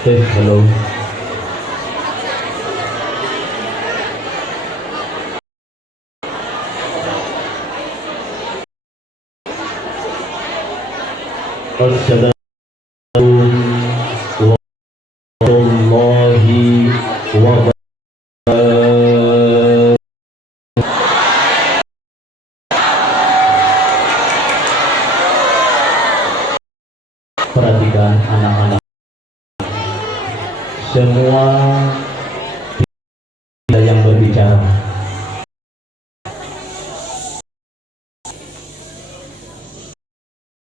Halo. Assalamualaikum warahmatullahi wabarakatuh. Perhatikan anak-anak semua, tidak yang berbicara.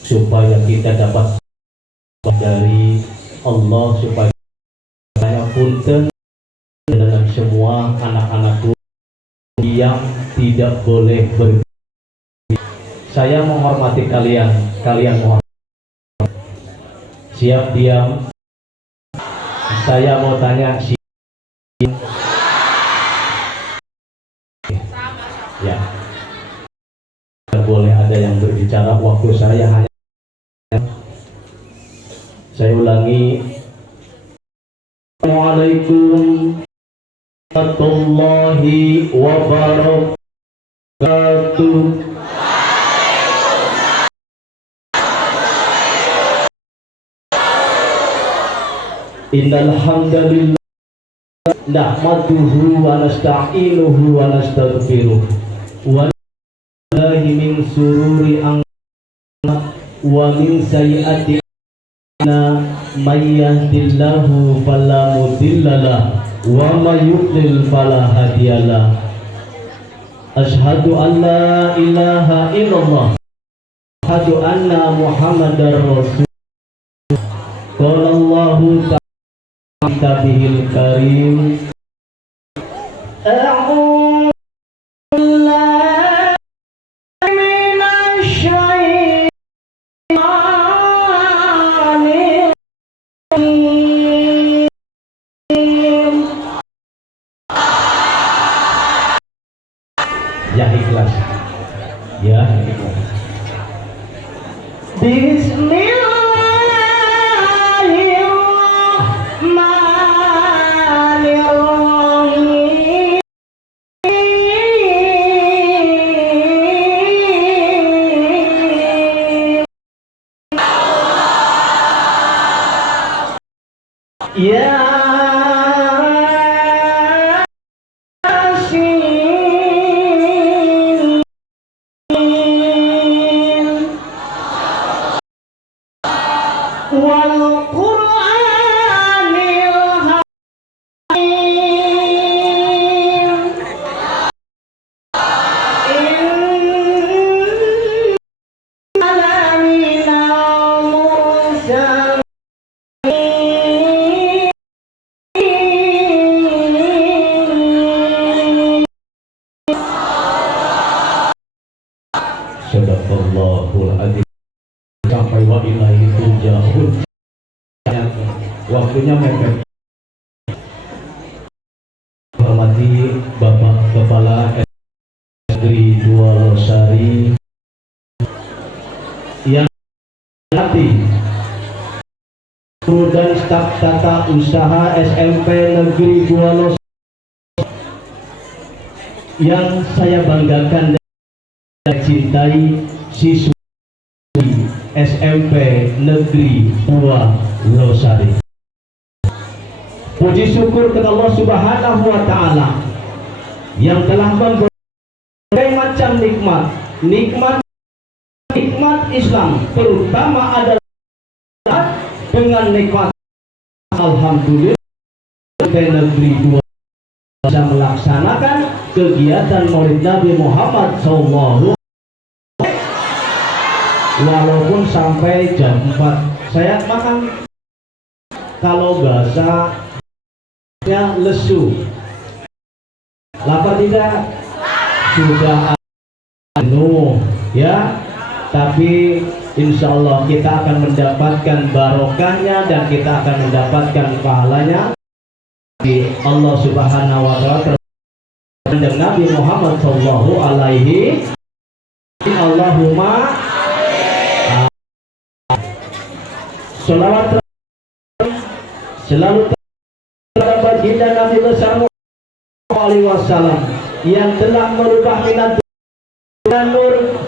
Supaya kita dapat dari Allah, supaya saya punten dengan semua anak-anakku yang tidak boleh berbicara. Saya menghormati kalian, kalian mohon siap diam. Saya mau tanya ya, tidak boleh ada yang berbicara. Waktu saya hanya, saya ulangi. Assalamualaikum warahmatullahi wabarakatuh. Innal hamdalillah nahmaduhu wa nasta'inuhu wa nastaghfiruh wa billahi min sururi anfusina wa min sayyiati may yahdihillahu fala mudhillalah wa may yudlil fala hadiyalah. Asyhadu an la ilaha illallah, asyhadu anna muhammadar rasul. Qala Allahu ta'ala kitabihil karim, a'udzu billahi minasy syaithanir rajim. Ya ikhlas, ya ikhlas. Bismillah. Ya Yasin wal Qur'anil Hakim innana minal mursalin. Sadaqallahul adzim. Sampai wa ilaihi turja'un. Waktunya mepet. Hormati Bapak Kepala Negeri 2 Losari yang hati guru dan staf tata usaha SMP Negeri 2 Losari yang saya banggakan dan cintai, siswa SMP Negeri 2 Losari. Puji syukur kepada Allah Subhanahu wa Ta'ala yang telah memberi berbagai macam nikmat Islam, terutama adalah dengan nikmat alhamdulillah Negeri 2 bisa melaksanakan kegiatan Maulid Nabi Muhammad SAW walaupun sampai jam 4. Saya makan kalau bahasa lesu, lapar tidak? Sudah ya, tapi insya Allah kita akan mendapatkan barokahnya dan kita akan mendapatkan pahalanya di Allah Subhanahu wa Ta'ala dan Nabi Muhammad Sallallahu Alaihi Allahumma sholawat selalu terhadap baginda Nabi besar Muhammad alaihi wasallam yang telah merubah minat dan nur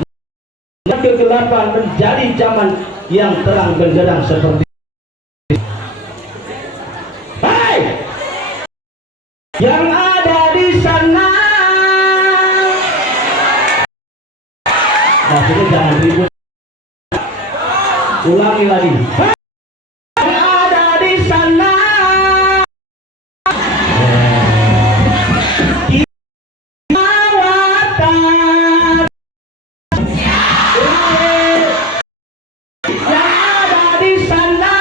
dan kegelapan menjadi zaman yang terang benderang seperti hai yang ada di sana. Maksudnya jangan ribut, ulangi lagi. Hai, yang ada di sana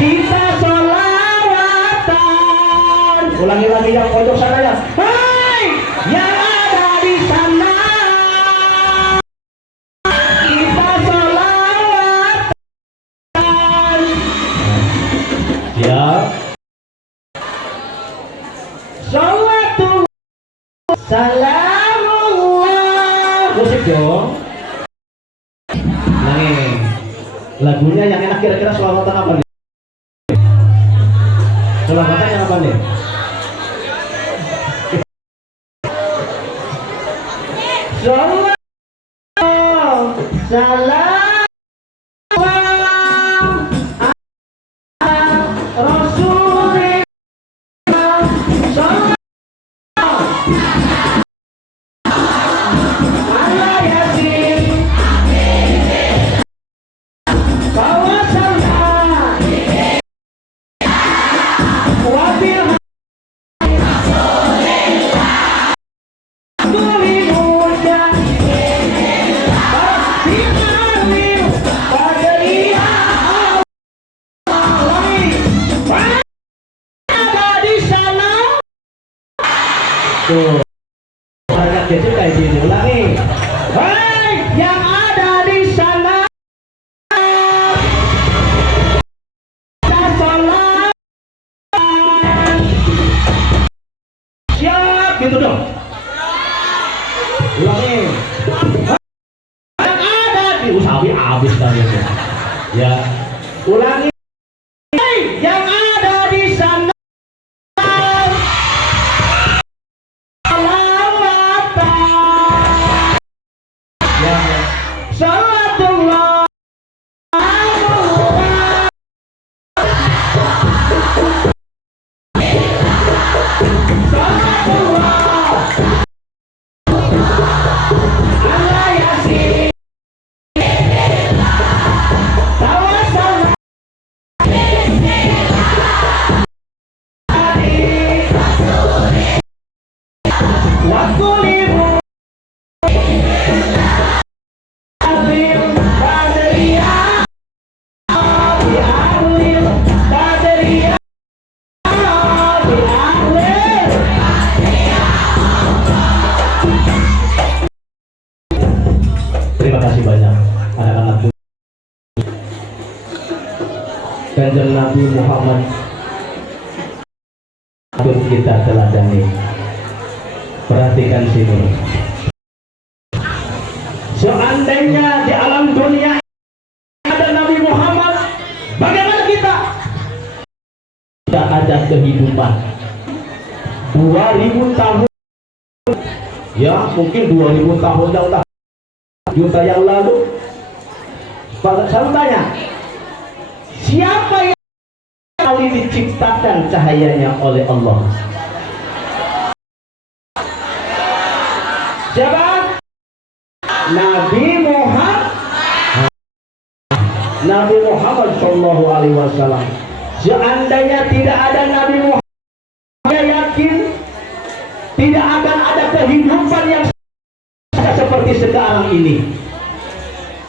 kita sholawatan. Ulangi lagi yang pojok sana ya. Hai, yang ada di sana kita sholawatan. Ya. Sholatu salamullah. Musik dong. Nah nih, lagunya yang enak kira-kira sholawatan apa nih? Sholawatan yang apa nih? Sholawat salam Rasulullah. Sholawat ala yasin kawasan wabil tuh, banyak kecil kayak gini. Ulangi. Hai, yang ada di sana kita sholat. Siap, gitu dong. Ulangi. Yang ada di usahawi habis tadi. Ya, ulangi. Hai, yang ada di sana salatullah ala yasin tawassal wa kulimu terima kasih banyak anak-anakku. Kanjeng Nabi Muhammad untuk kita teladani. Perhatikan sini. Seandainya di alam dunia ada Nabi Muhammad, bagaimana kita? Tidak ada kehidupan 2000 tahun, ya mungkin 2000 tahun jauh juta yang lalu. Saya tanya, siapa yang kali diciptakan cahayanya oleh Allah? Siapa? Nabi Muhammad. Nabi Muhammad Shallallahu Alaihi Wasallam. Seandainya tidak ada Nabi Muhammad, saya yakin tidak akan ada kehidupan yang seperti sekarang ini.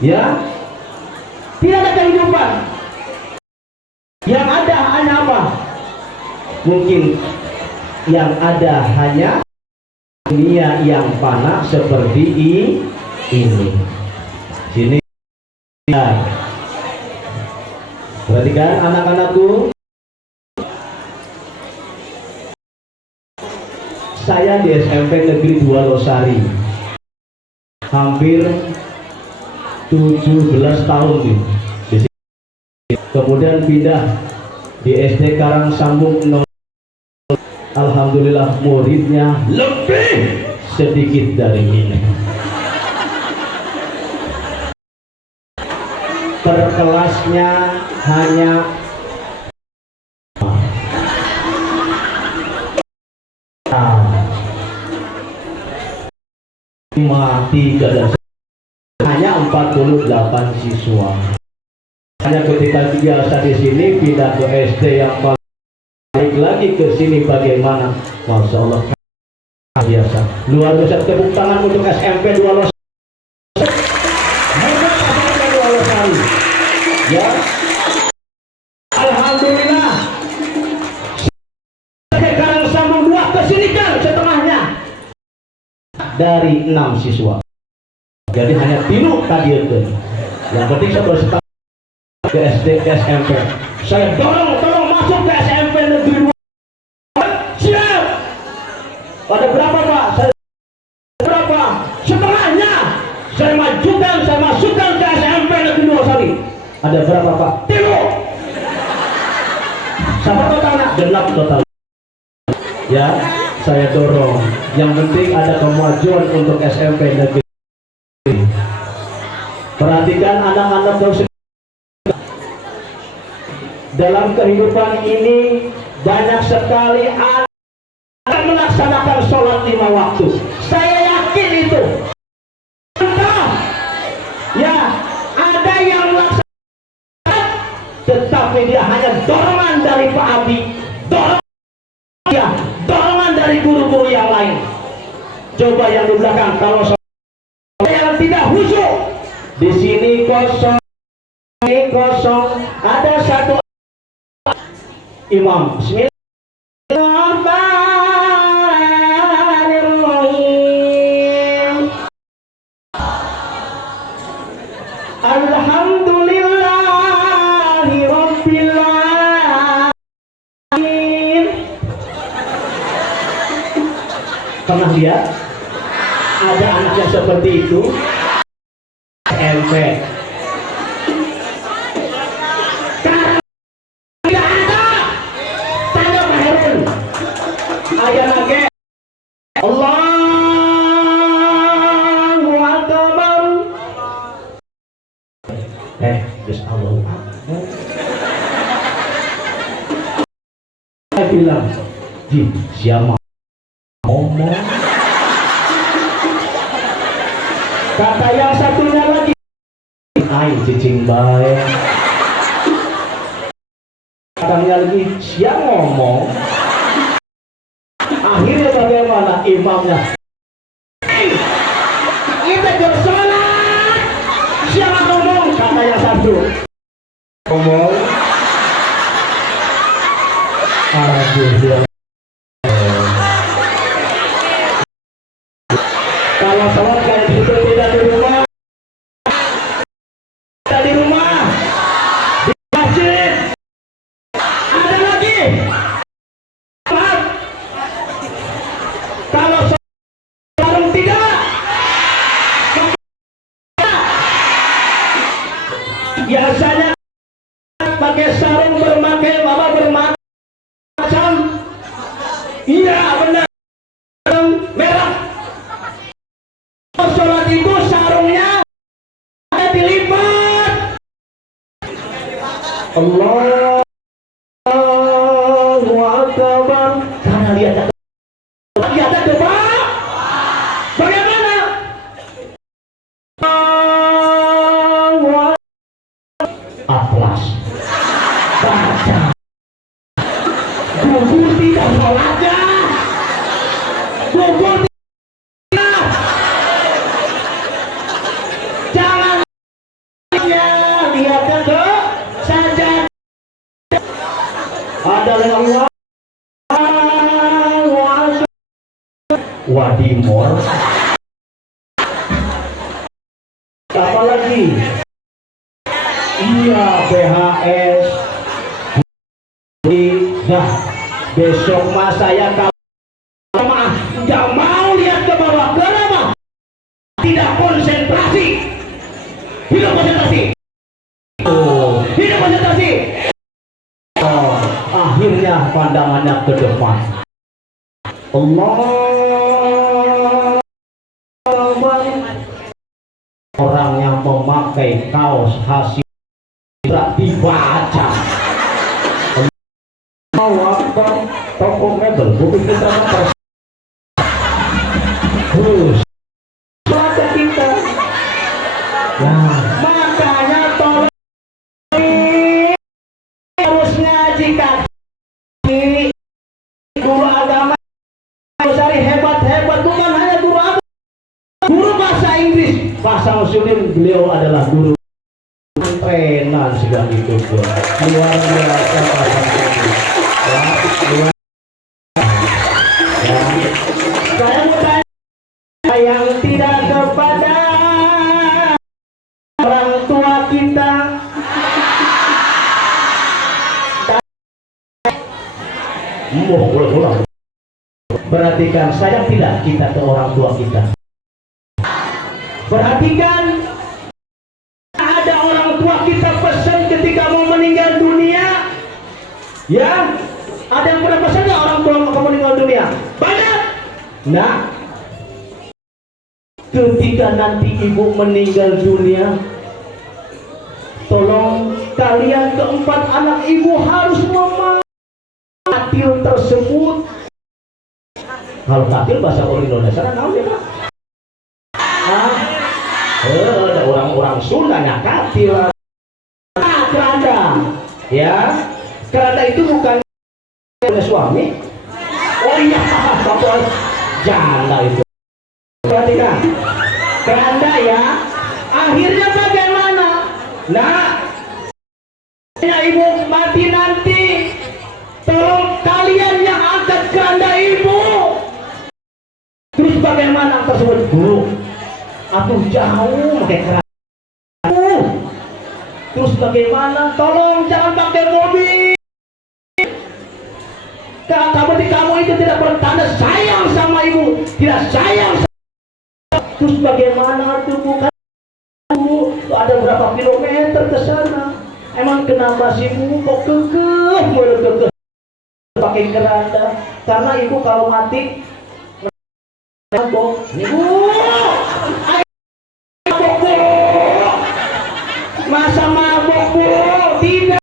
Ya, tidak ada kehidupan. Yang ada hanya apa? Mungkin yang ada hanya dunia yang fana seperti ini. Sini. Perhatikan anak-anakku. Saya di SMP Negeri 2 Losari hampir 17 tahun nih. kemudian pindah di SD Karangsambung 0. Alhamdulillah muridnya lebih sedikit dari ini. Per hanya tiga dan hanya 48 siswa. Hanya ketika biasa di sini pindah ke SD yang balik lagi ke sini bagaimana? Masya Allah biasa. Luar biasa. Tepuk tangan untuk SMP 2 Los. Ya, alhamdulillah. Sekarang sambung 2 kesini kan setengahnya dari 6 siswa. Jadi hanya tilu tadi itu. Yang penting saya bersetengah ke SD ke SMP. Saya tolong masuk ke SMP negeri 2. Siap. Pada berapa Pak? Saya berapa? Setengahnya. Saya majukan, saya masukkan ke SMP negeri 2 Sari. Ada berapa Pak? Tilu. Sama totalnya? Genap total. Ya, saya dorong. Yang penting ada kemajuan untuk SMP negeri. Perhatikan anak-anak dalam kehidupan ini banyak sekali anak melaksanakan sholat 5 waktu. Saya yakin itu. Ya, ada yang melaksanakan, tetapi dia hanya dorongan dari Pak Abi, dorongan dari guru-guru yang lain. Coba yang di belakang, kalau yang tidak khusyuk, di sini kosong, ada satu imam. Bismillahirrahmanirrahim. Alhamdulillahi Rabbil Alamin. Pernah lihat ada anak yang seperti itu? SMP. Tidak ada. Tanya Pak Herun. Ayah lagi. Allahu Akbar. Just Allahu Akbar. Saya bilang, siapa ngomong? Kata yang satunya lagi, ay cicing baik. Katanya lagi, siapa ngomong? Akhirnya bagaimana imamnya? Kita bersolat. Siapa ngomong? Kata yang satu. Ngomong. Aduh. Kalau sholat kayak gitu tidak di rumah, tidak di rumah, di masjid. Ada lagi. Kalau sarung tidak, biasanya pakai sarung bermakai bermacam. Iya benar. Merah. Sholat itu sarungnya ada dilipat. Allahu Akbar. Karena lihat ada Pak. Bagaimana? Aplas. Baca. Gugur tidak sholatnya. Gugur. Ada Wadimor. Apa lagi? Iya, BHS. Nah, besok mas saya kalau nggak mau lihat ke bawah. Kenapa? Tidak konsentrasi. Hidup konsentrasi. Hidup konsentrasi. akhirnya pandangannya ke depan. Allah, orang yang memakai kaos hasil tidak dibaca. Allah, toko mebel bukan kita terus mata kita. Nah, makanya tolong harus ngaji kaki guru agama cari hebat-hebat, bukan hanya guru agama, guru bahasa Inggris, bahasa Muslim. Beliau adalah guru trenan sudah itu, luar biasa bahasa Inggris. Saya mau tanya yang tidak kepada orang tua kita, perhatikan, sayang tidak kita ke orang tua kita. Perhatikan, ada orang tua kita pesan ketika mau meninggal dunia, ya, ada yang pernah pesan nggak orang tua mau meninggal dunia? Banyak. Nah, ketika nanti ibu meninggal dunia, tolong kalian keempat anak ibu harus mematil tersebut. Kalau katil bahasa orang Indonesia kan tahu ya Pak? Ada orang-orang Sundanya katil. Keranda, ya, keranda itu bukan punya suami. Oh iya, bapak janda itu. Perhatikan, keranda ya. Akhirnya bagaimana? Nah, ibu mati nanti, tolong kalian yang angkat keranda ibu. Terus bagaimana tersebut? Bu, aku jauh pakai keranda. Terus bagaimana? Tolong jangan pakai mobil. Kamu itu tidak bertanda sayang sama ibu, tidak sayang sama. Terus bagaimana tuh bukan? Ada berapa kilometer ke sana? Emang kenapa sih bu kok kekeh mulai kekeh pakai keranda? Karena ibu kalau mati mabok, ibu, masa mabok bu? Tidak.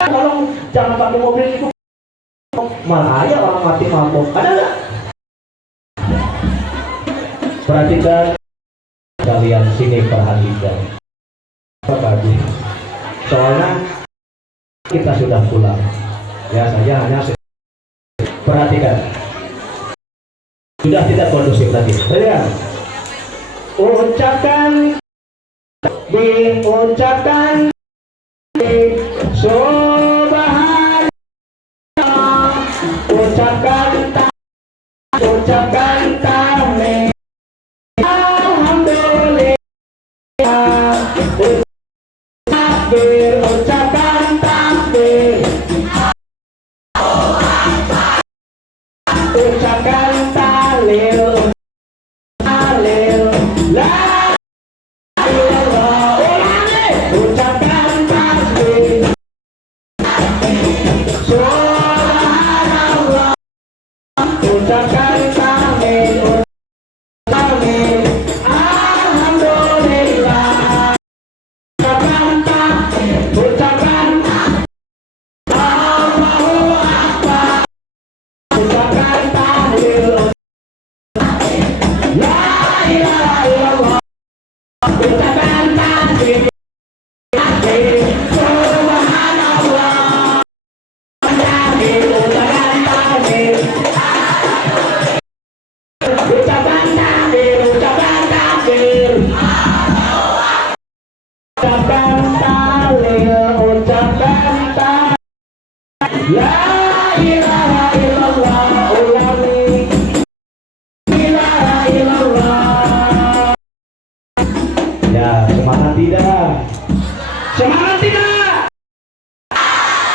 Tolong jangan pakai mobil ibu. Malah aja orang mati mabok. Ada nggak? Perhatikan kalian sini, perhatikan. Apa tadi? Soalnya kita sudah pulang. Ya saja hanya perhatikan. Sudah tidak kondusif lagi. Perhatikan. Diucapkan subhanallah. Ucapkan tahmid. Alhamdulillah. Takbir, ucapkan takbir. Ucapkan tahlil. Tahlil. La ilallah. Ucapkan tasbih. Subhanallah. Ucapkan tahmid. Tahmid. Alhamdulillah. Ucapkan Allahu Akbar. Ucapkan tahlil. La ilaha illallah. Ucapkan tasbih. Subhanallah. Ucapkan tahlil. Ucapkan takbir, ucapkan takbir. Ucapkan tahlil, ucapkan tahlil. La ilaha illallah. Ulangi. La ilaha illallah. Ya, semangat tidak? Semangat tidak?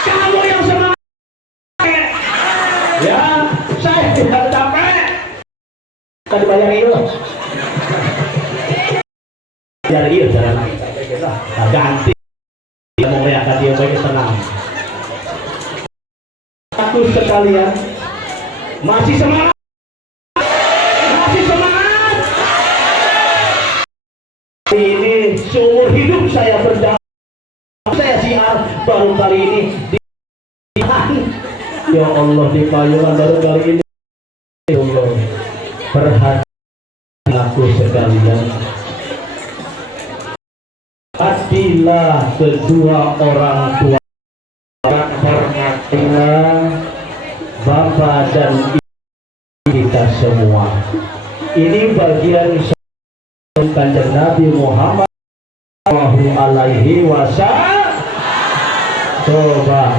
Kamu yang semangat. Ya, saya tidak capek. Tadi bayar itu. Biar iya jalan kita ganti. Dia mau melihat dia baik tenang. sekalian, masih semangat, masih semangat. Ini seumur hidup saya berdakwah, saya siar, baru kali ini ya Allah di payungan baru kali ini. Ya Allah, perhatikan aku sekalian, adilah kedua orang tua, hormatilah bapak dan ibu kita semua. Ini bagian kanjeng Nabi Muhammad sallallahu alaihi wasallam. Coba,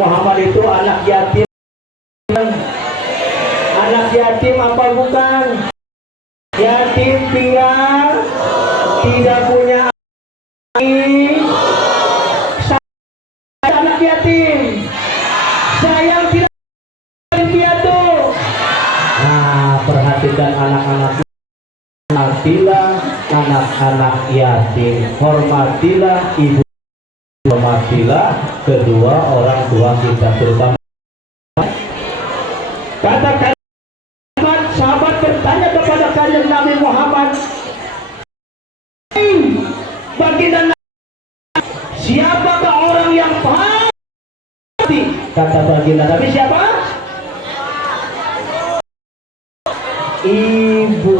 Muhammad itu anak yatim. Anak yatim apa bukan? Yatim piatu, tidak punya saya anak yatim, saya tidak piatu. Nah, perhatikan anak-anak, hormatilah anak-anak yatim, hormatilah ibu, hormatilah kedua orang tua kita, terutama. Katakan, sahabat bertanya kepada kanjeng Nabi Muhammad, baginda, siapakah orang yang pasti? Kata baginda Nabi, siapa? Ibu.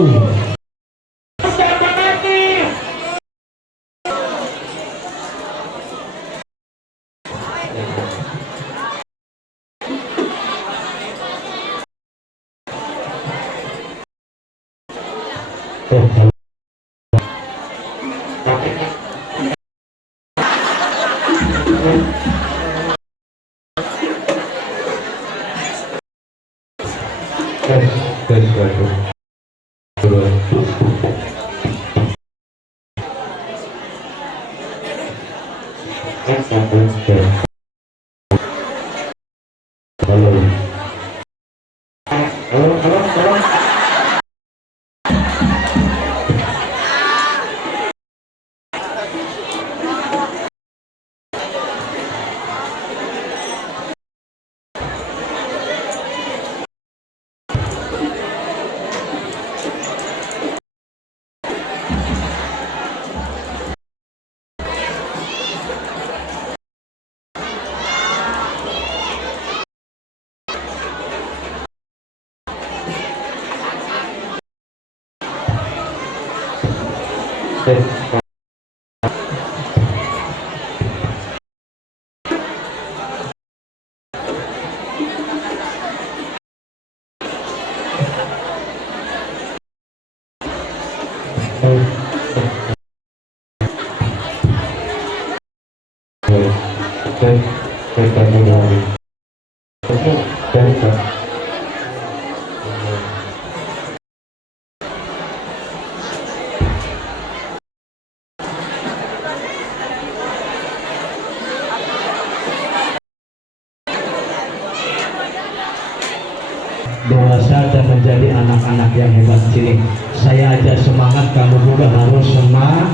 Dewasa dan menjadi anak-anak yang hebat. Sini saya aja semangat, kamu juga harus semangat.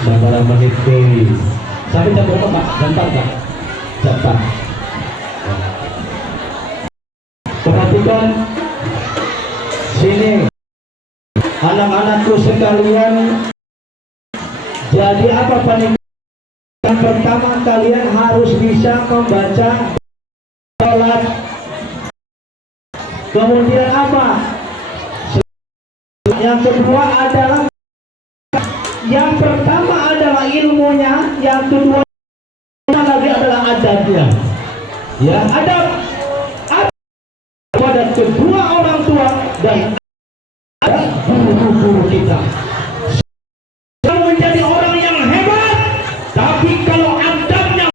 Sabar menit sampai jam berapa Pak? Bentar Pak, cepat. Perhatikan sini anak-anakku sekalian. Jadi apa panik? Yang pertama, kalian harus bisa membaca sholat. Kemudian apa? Yang kedua adalah, yang pertama adalah ilmunya, yang kedua lagi adalah adabnya. Ya, adab pada kedua orang tua dan guru-guru kita. Kalau menjadi orang yang hebat, tapi kalau adabnya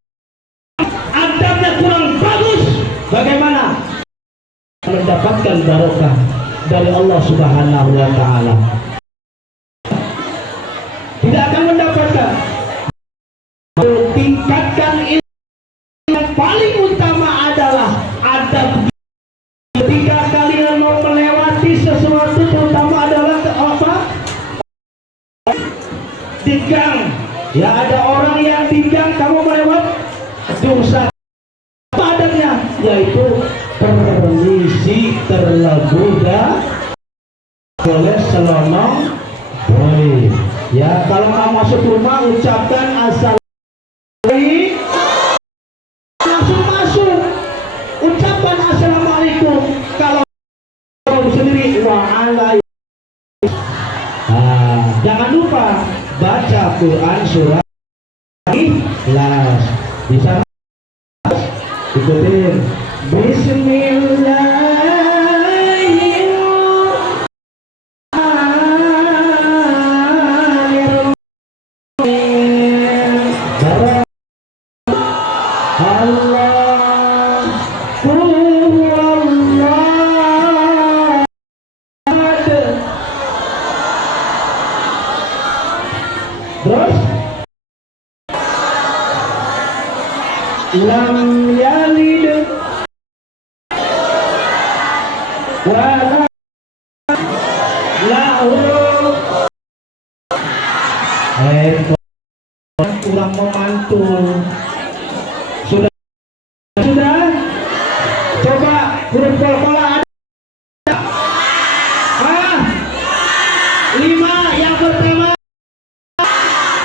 kurang bagus, bagaimana? Mendapatkan barokah dari Allah Subhanahu wa Ta'ala, tidak akan mendapatkan. Tingkatkan ilmu, yang paling utama adalah adab. Ketika kalian mau melewati sesuatu, terutama adalah apa? Di gang, ya ada orang yang di gang, kamu melewat dosa. Apa ada yaitu permisi terlebih dahulu, boleh selonong boleh ya. Kalau mau masuk rumah ucapkan assalamualaikum, langsung masuk ucapkan assalamualaikum. Kalau sendiri waalaikumsalam. Jangan lupa baca Quran surah Ikhlas. Bisa ikutin Bismillahirrahmanirrahim. Terus lam yalid wa lahu kurang memantul. Sudah coba huruf kol-kola ada 5. Yang pertama,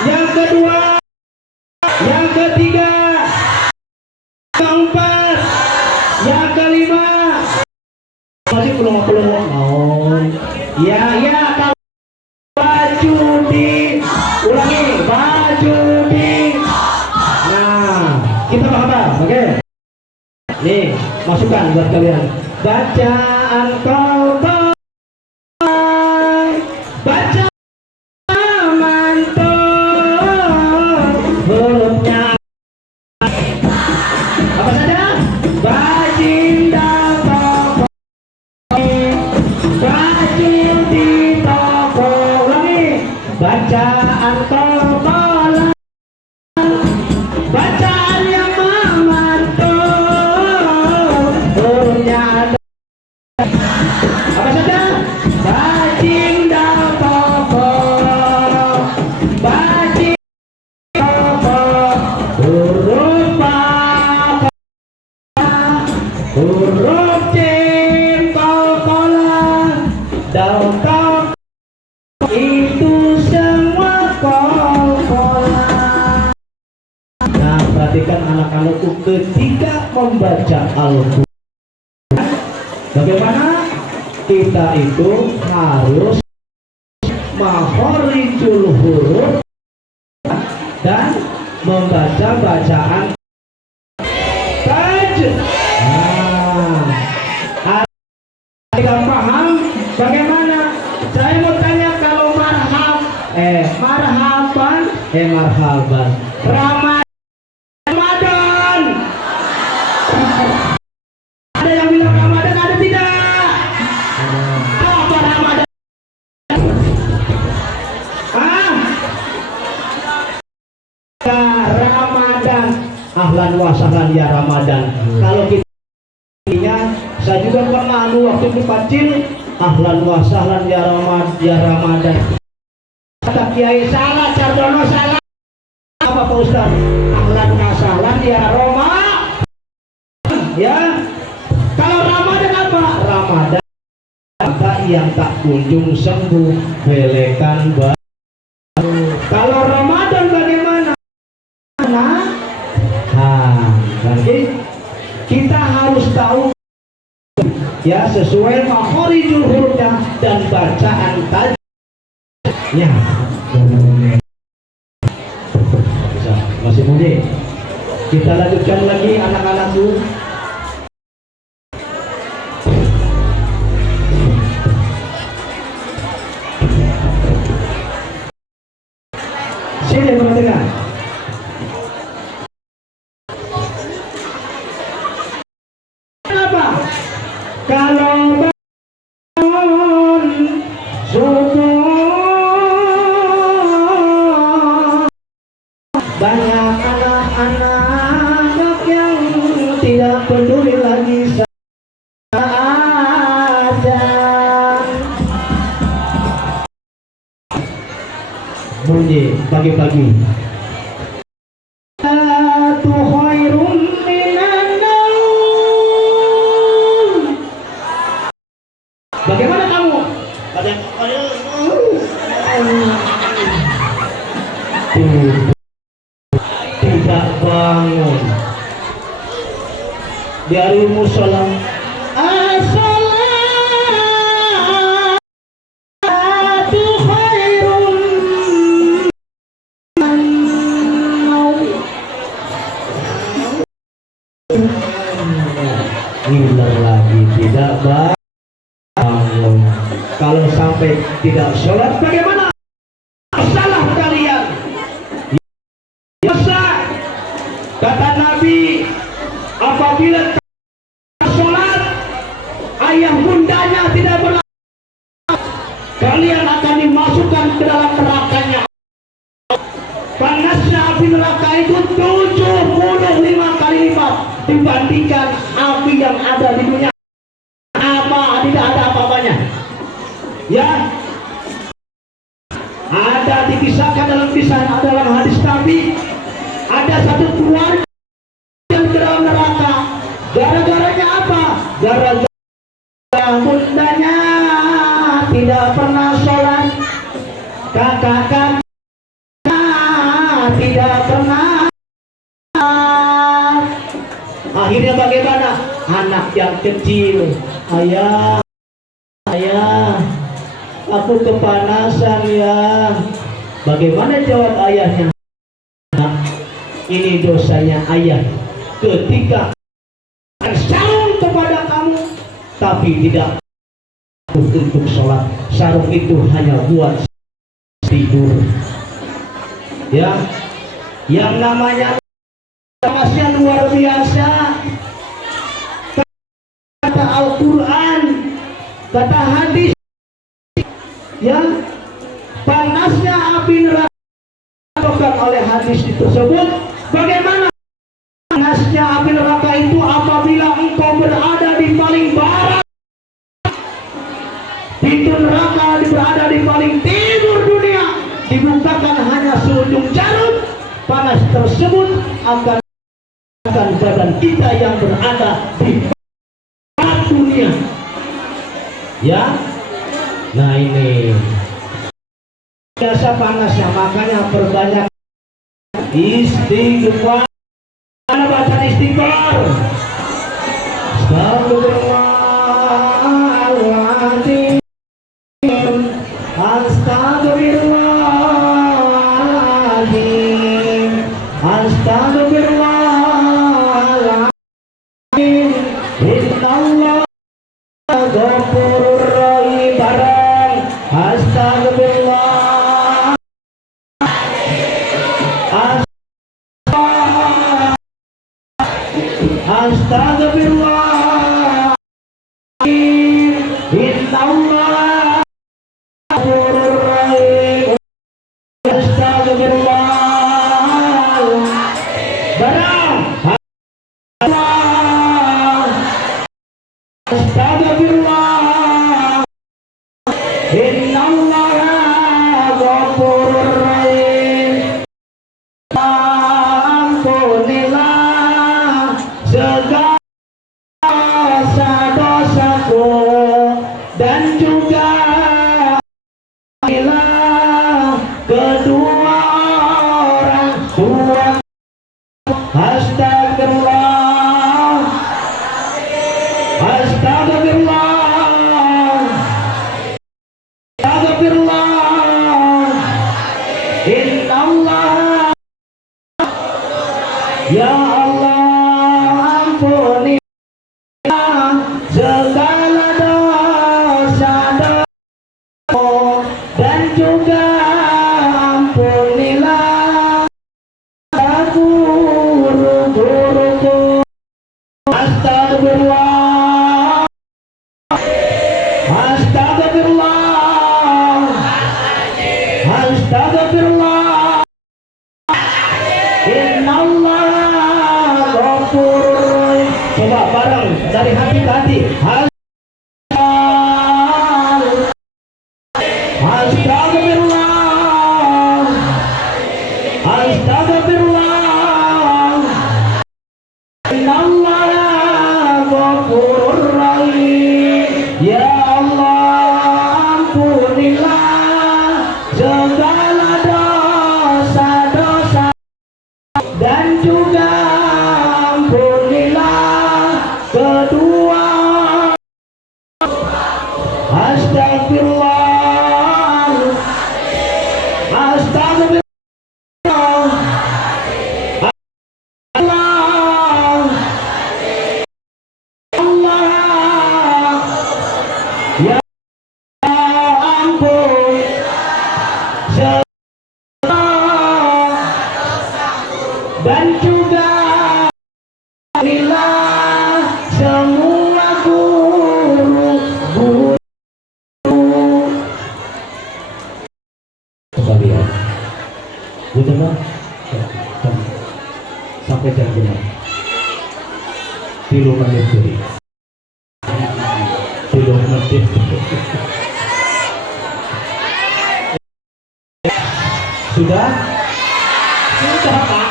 yang kedua, yang ketiga, keempat, yang kelima. Masih pelongo-pelongo naon? Ya kalau baju di ulangi baju di. Nah, kita paham, oke? Nih, masukkan buat kalian. Bacaan kol-kol, baca mantul, hurufnya apa saja? Bajinda toko, bajin di toko. Ulangi, bacaan kol-kol, bacaan yang memantul, hurufnya ada apa saja? Bajinda toko, bajin toko, huruf apa? Huruf jim kol-kola, dal toko, itu semua kol-kola. Nah, perhatikan anak-anakku ketika membaca Al-Quran, bagaimana kita itu harus makhorijul huruf dan membaca bacaan taj. Nah, kita paham bagaimana? Saya mau tanya, kalau marhaban Ramadan, ada yang bilang Ramadan, ada tidak? Apa Ramadan? Ramadan, ahlan wa sahlan ya Ramadan. Kalau kita, saya juga pernah waktu itu kecil, ahlan wa sahlan ya Ramadan. Kata Kiai salah, Cardono salah. Apa Pak Ustaz? Ahlan wa sahlan ya Ramadan. Ya. Kalau Ramadan apa? Ramadan yang tak kunjung sembuh, belekan baru. Kalau Ramadan bagaimana? Berarti kita harus tahu ya, sesuai makhorijul hurufnya dan bacaan tajwidnya. Masih mudik. Kita lanjutkan lagi anak-anakku. Sini perhatikan. Kenapa? Kalau bangun subuh, banyak anak-anak yang tidak peduli lagi azan. Bunyi pagi-pagi. Satu khairum minan naum. duduk, tidak bangun dari musola. As-salatu khairun hilang lagi, tidak bangun. Kalau sampai tidak sholat bagaimana? Salah kalian. Biasa kata Nabi, apabila sholat ayah bundanya tidak berlaku, kalian akan dimasukkan ke dalam nerakanya. Panasnya api neraka itu 75 kali lipat dibandingkan api yang ada di dunia. Apa? Tidak ada apa-apanya. Ya, ada dikisahkan dalam hadis Nabi, ada satu keluarga yang ke dalam neraka. Gara-garanya apa? Gara-gara bundanya tidak pernah sholat, kakak tidak pernah. Akhirnya bagaimana? Anak yang kecil, ayah, aku kepanasan ya. Bagaimana jawab ayahnya? Nah, ini dosanya ayah ketika sarung kepada kamu tapi tidak untuk sholat. Sarung itu hanya buat tidur. Ya, yang namanya masih luar biasa. Kata Al-Quran, kata hadis, ya, panasnya api neraka oleh hadis tersebut. Bagaimana panasnya api neraka itu apabila engkau berada di paling barat, pintu neraka berada di paling timur dunia, dibukakan hanya seujung jarum. Panas tersebut akan badan kita yang berada di barat dunia. Ya, nah ini biasa panasnya, makanya perbanyak istighfar. Mana bacaan istighfar? Astagfirullahaladzim, astagfirullahaladzim, astagfirullahaladzim. Innallah ghafurur rahim. Bareng astagfirullah, astagfirullah. Innallah ghafurur rahim. Astagfirullah. Bareng astagfirullah. Innallaha ghafurur rahim. Ampunilah segala dosa-dosaku dan juga ampunilah kedua orang tua. Astagfirullah, astagfirullah, astagfirullah. Innallah, ya Allah, ampuni segala dosa-dosaku dan juga ampunilah guru-guruku. Astagfirullah, astagfirullah, astagfirullah. Innallah ghafurur rahim. Coba bareng dari hati ke hati. Astagfirullah, astagfirullah. Innallah ghafurur rahim. Ya Allah, ampunilah segala dosa-dosa Astagfirullah. Allah. Allah. Ya ampun. Dan juga inilah semua guru sekalian. Betul Pak? Sampai jam berapa? 3 menit jadi. 3 menit. Sudah? Sudah Pak.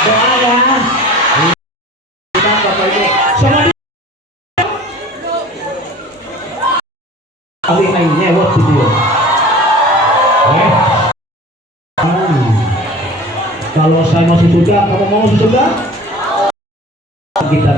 Doa ya. Kita Bapak Ibu. Sama di. Ali aing nyewot di dia. Kalau saya masuk surga, kamu mau masuk surga? Kita